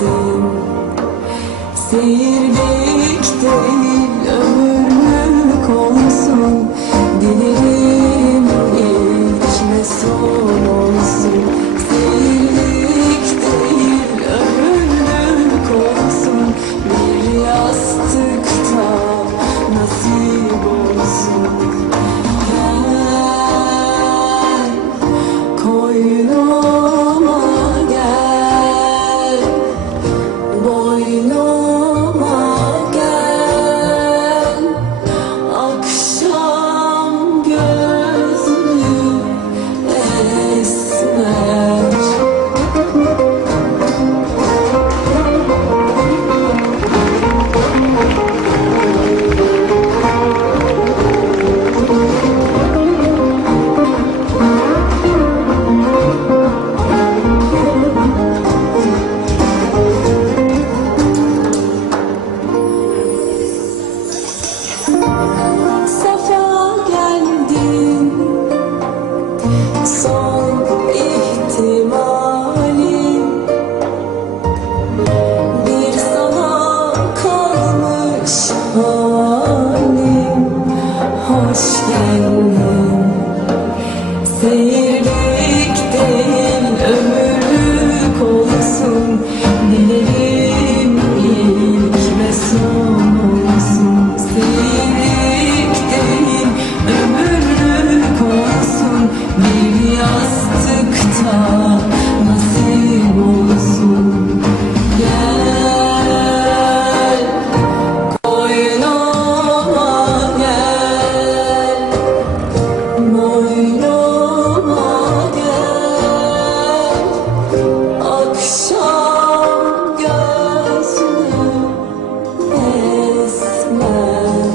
görmedim Seyircik değil ömürlük olsun Dilerim ilk ve son know